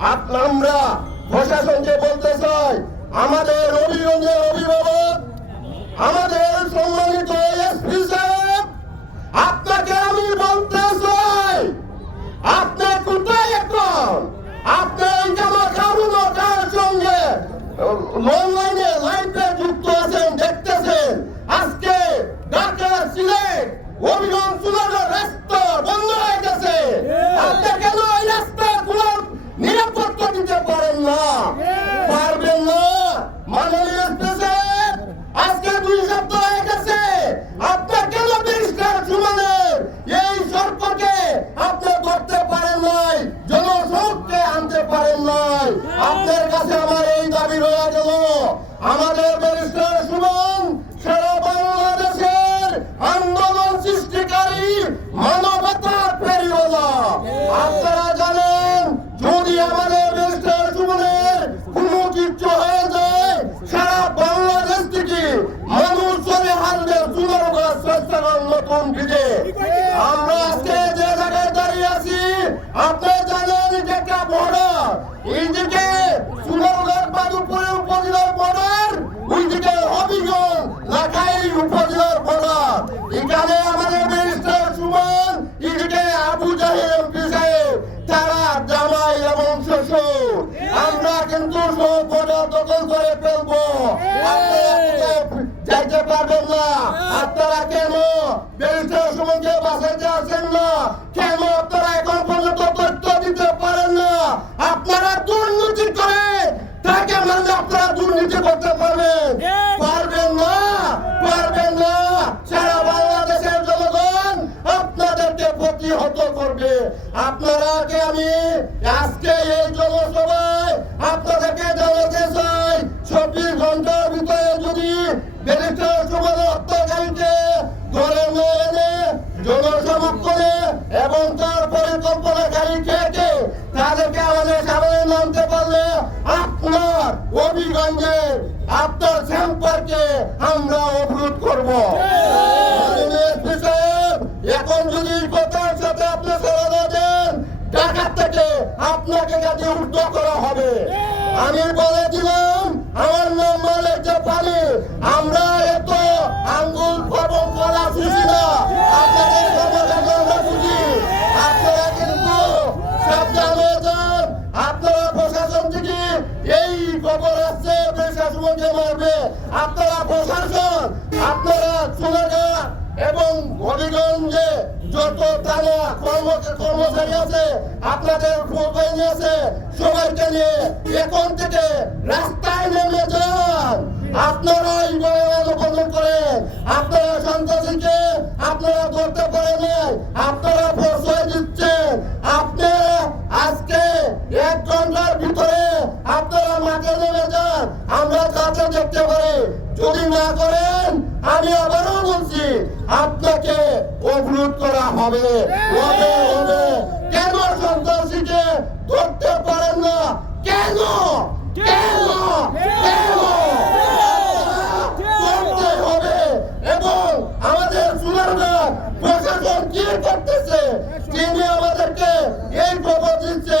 আমরা প্রশাসনকে বলতে চাই আমাদের অভিগঞ্জের অভিভাবক আমাদের সম্মানিত এসপি সাহেব আপনাকে আমি বলতে চাই আপনি কোথায় এখন? আপনি এই জামা খাবুন কার সঙ্গে অনলাইনে লাইভে যুক্ত আছেন দেখতেছেন? আজকে ঢাকা সিলেট অভিগঞ্জ রাস্তা বন্ধ হয়ে গেছে আপনি কেন এই রাস্তা খোলার নিরাপত্তা দিতে পারেন না পারবেন না মাননীয় এসপি সাহেব আজকে দুই সপ্তাহ হয়ে গেছে আপনার কেন পরিষ্কার সুমানের এই সর্পকে আপনি ধরতে পারেন নাই জনসমক্ষে আনতে পারেন নাই আপনার কাছে আমার এই দাবি রয়ে গেল আমাদের ব্যারিস্টার সুমন, সারা বাংলাদেশের আন্দোলন সৃষ্টিকারী মানবতার পেরিওলা আপনারা জানেন, যদি আমাদের ব্যারিস্টার সুমনের কোনো কিছু হয়ে যায়, সারা বাংলাদেশ থেকে মানুষ চলে হারবে চুলার গাছ নতুন ভিজে আমরা আজকে যে জায়গায় দাঁড়িয়ে আছি, আপনি জানেন যে একটা বর্ডার এইদিকে চুলার বাদুপুরে উপজেলার বর্ডার ওইদিকে হবিগঞ্জ লাখাই উপজেলার বর্ডার এখানে আমাদের ব্যারিস্টার সুমন এদিকে আবু জাহের এমপি সাহেব তারা জামাই এবং শ্বশুর আমরা কিন্তু সব বর্ডার দখল করে ফেলব আপনারা কোথাও পারবেন না। আপনারা কেন ব্যারিস্টার সুমনকে বাঁচাইতে আসেন না? কেন আপনারা এখন পর্যন্ত তথ্য দিতে পারেন না? আপনারা দুর্নীতি করে তাকে মানে আপনারা দুর্নীতি করতে পারবেন। পারবেন না? পারবেন না? সারা বাংলাদেশের জনগণ আপনাদেরকে প্রতিহত করবে। আপনারাকে আমি আজকে এই জনসভায় আপনাদেরকে জানাতে চাই চব্বিশ ঘণ্টার ভিতরে যদি ব্যারিস্টার সুমন হত্যাকারীকে ধরে নিয়ে এনে জনসমক্ষণে এবং তার পরিকল্পনাকারী কে কে তাদেরকে আমাদের সামনে নামতে পারলে আপনার অভিগঞ্জের আপনার সম্পর্কে আমরা অবরোধ করব। এখন যদি কথার সাথে আপনি সারা দেন, ঢাকার থেকে আপনাকে কাছে উদ্ধ করা হবে। আমি বলে দিলাম, আমার নাম মালিক জাপানি আমরা এত আঙ্গুল এবং কলা বুঝি না। খবর আসছে প্রশাসনকে মারবে। আপনারা প্রশাসন, আপনারা চুনাগা এবং হবিগঞ্জে যত থানা কর্ম কর্মচারী আছে, আপনাদের আছে, সবাইকে নিয়ে এখন থেকে রাস্তায় নেমে যান। আপনারা এইভাবে অনুপালন করেন। আপনারা সন্ত্রাসীকে আপনারা ধরতে পারেন আপনারা প্রশ্রয় দিচ্ছেন। আপনারা আজকে এক ঘণ্টার ভিতরে আপনারা মাঠে নেমে যান। আমরা কাছে দেখতে পারি। যদি না করেন, আমি আবারও বলছি, আপনাকে অবরোধ করা হবে। হবে হবে। কেন সন্ত্রাসীকে ধরতে পারেন না? কেন? কেন কেন করতে হবে এবং আমাদের সুনারগা প্রশাসন কি করতেছে তিনি আমাদেরকে এই খবর দিচ্ছে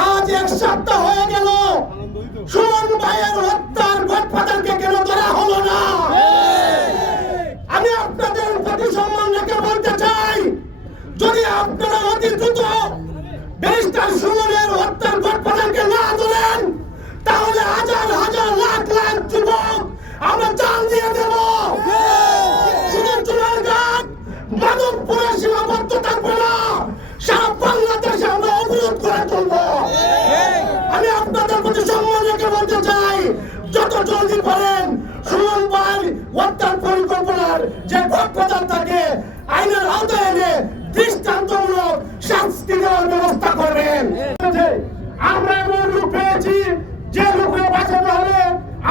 আজ এক সপ্তাহ হয়ে গেল। সুমন ভাইয়ের হত্যার ঘটপাতাকে কেন ধরা হলো না? আমি আপনাদের প্রতি সম্মান রেখে বলতে চাই, যদি আপনারা অতি দ্রুত ব্যারিস্টার সুমনের হত্যার মাধবপুরে সীমাবদ্ধ থাকবে না সারা বাংলাদেশে আমরা অবরোধ করে তুলবো আমি আপনাদের প্রতি সম্মান রেখে বলতে চাই যত জলদি পারেন সুমন অর্থাৎ পরিকল্পনার যে পক্ষপাত থাকে আইনের আওতায় এনে দৃষ্টান্তমূলক শাস্তি দেওয়ার ব্যবস্থা করবেন আমরা এমন লোক পেয়েছি যে লোকে বাঁচাতে হলে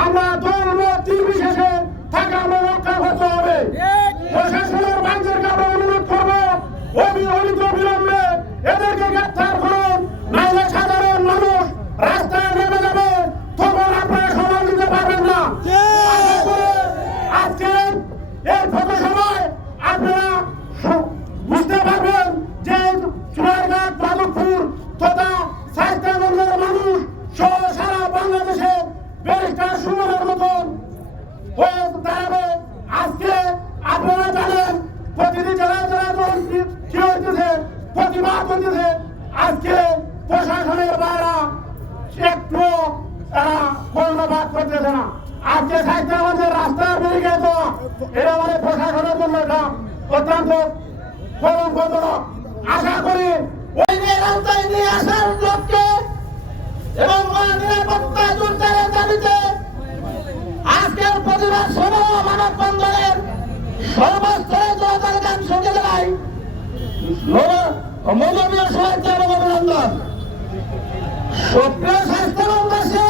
আমরা দল মত নির্বিশেষে তাকে আমরা রক্ষা করতে হবে প্রশাসনের মানুষেরকে আমরা অনুরোধ করব অবি অনিত বিলম্বে এদেরকে গ্রেপ্তার করুন নাহলে সাধারণ মানুষ রাস্তায় নেমে যাবে তখন আপনারা সমাল দিতে পারবেন না আশা করি আজকে এই ফটো সময় আপনারা স- বুঝতে পারবেন যে চুয়ারঘাট মাধবপুর তথা সাহিত্যগঞ্জের মানুষ সহ সারা বাংলাদেশে ব্যারিস্টার সুমনের মতন হয়ে দাঁড়াবে আজকে আপনারা জানেন প্রতিটি জেলায় জেলায় যখন কি- কি হইতেছে প্রতিবাদ হইতেছে আজকে প্রশাসনের দ্বারা একটু তারা কর্ণপাত করতেছে না। আজকে সাহিত্য আমাদের রাস্তা বেরিয়ে গেছে, এটা আমাদের প্রশাসনের জন্য এটা অত্যন্ত কলঙ্কজনক। আশা করি ওই নিরাপত্তায় নিয়ে আসার লক্ষ্যে এবং নিরাপত্তা জোরদারের দাবিতে আজকের প্রতিবাদ সভা মানব বন্ধনের সর্বস্তরে জনতার গান সঙ্গে জানাই মৌলবীয় সহায়তা এবং অভিনন্দন। সক্রিয় স্বাস্থ্যবাসী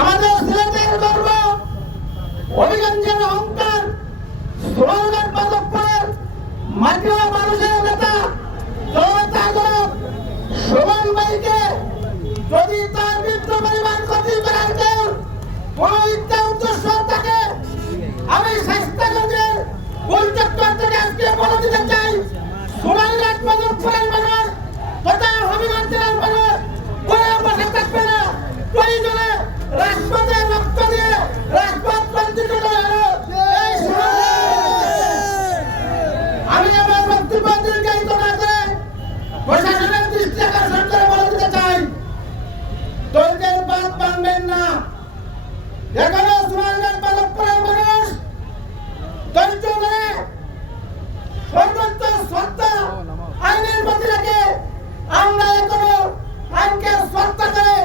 আমাদের সিলেটের গর্ব অভিগঞ্জের অহংকার সোনারঘাট মাধবপুরের মাটিয়া মানুষের নেতা জনতা জনক সুমন ভাইকে যদি তার মৃত্যু পরিমাণ ক্ষতি করার কেউ কোন ইচ্ছা উদ্দেশ্য থাকে আমি স্বাস্থ্যকেন্দ্রের পরিচর্যা থেকে আজকে বলে দিতে চাই সোনারঘাট মাধবপুরের মানুষ তথা হবিগঞ্জ জেলার মানুষ কোনো বসে থাকবে না প্রয়োজনে রাজপথে রক্ত দিয়ে রাজপথ বঞ্চিত করা হলো এই সোনারঘাট আমি আমার বক্তব্য দীর্ঘায়িত না করে প্রশাসনের দৃষ্টি আকর্ষণ করে বলে দিতে চাই দৈর্ঘ্যের বাদ বাঁধবেন না এখনও সুমানগঞ্জ মাধবপুরের মানুষ ধৈর্য ধরে সর্বোচ্চ শ্রদ্ধা আইনের প্রতি রেখে আমরা এখনও আইনকে শ্রদ্ধা করে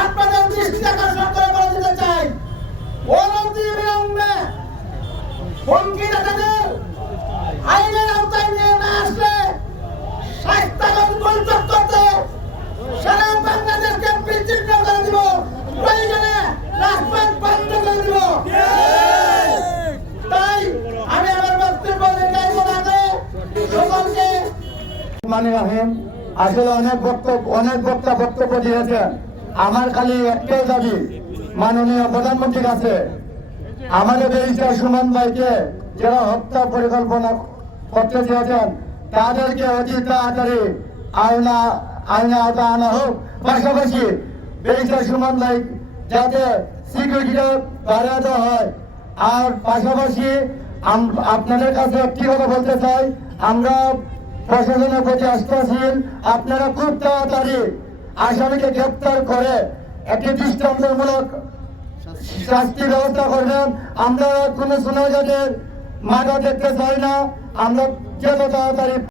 আপনাদের দৃষ্টি আকর্ষণ করে বলে দিতে চাই অনতি বিলম্বে হুমকি দাতাদের আইনের আওতায় নিয়ে না আসলে স্বাস্থ্যগত বৈঠক করতে সারা বাংলাদেশকে বিচ্ছিন্ন করে দিব প্রয়োজনে রাজপথ বন্ধ করে দিব তাই আমি আমার বক্তব্য দীর্ঘায়িত না করে সকলকে মানে রাখেন আসলে অনেক বক্তব্য অনেক বক্তা বক্তব্য দিয়েছেন। আমার খালি একটাই দাবি, মাননীয় প্রধানমন্ত্রীর কাছে। আমাদের ব্যারিস্টার সুমন ভাইকে যারা হত্যা পরিকল্পনা করতে চেয়েছেন, তাদেরকে অতি তাড়াতাড়ি আয়না আইনে আওতা আনা হোক। পাশাপাশি ব্যারিস্টার সুমন ভাই যাতে সিকিউরিটিটা বাড়াতে হয়। আর পাশাপাশি আপনাদের কাছে একটি কথা বলতে চাই, আমরা প্রশাসনের প্রতি আস্থাশীল, আপনারা খুব তাড়াতাড়ি আসামিকে গ্রেপ্তার করে একটি দৃষ্টান্তমূলক শাস্তি ব্যবস্থা করবেন। আমরা কোনো শোনা যাদের মাথা দেখতে চাই না। আমরা যত তাড়াতাড়ি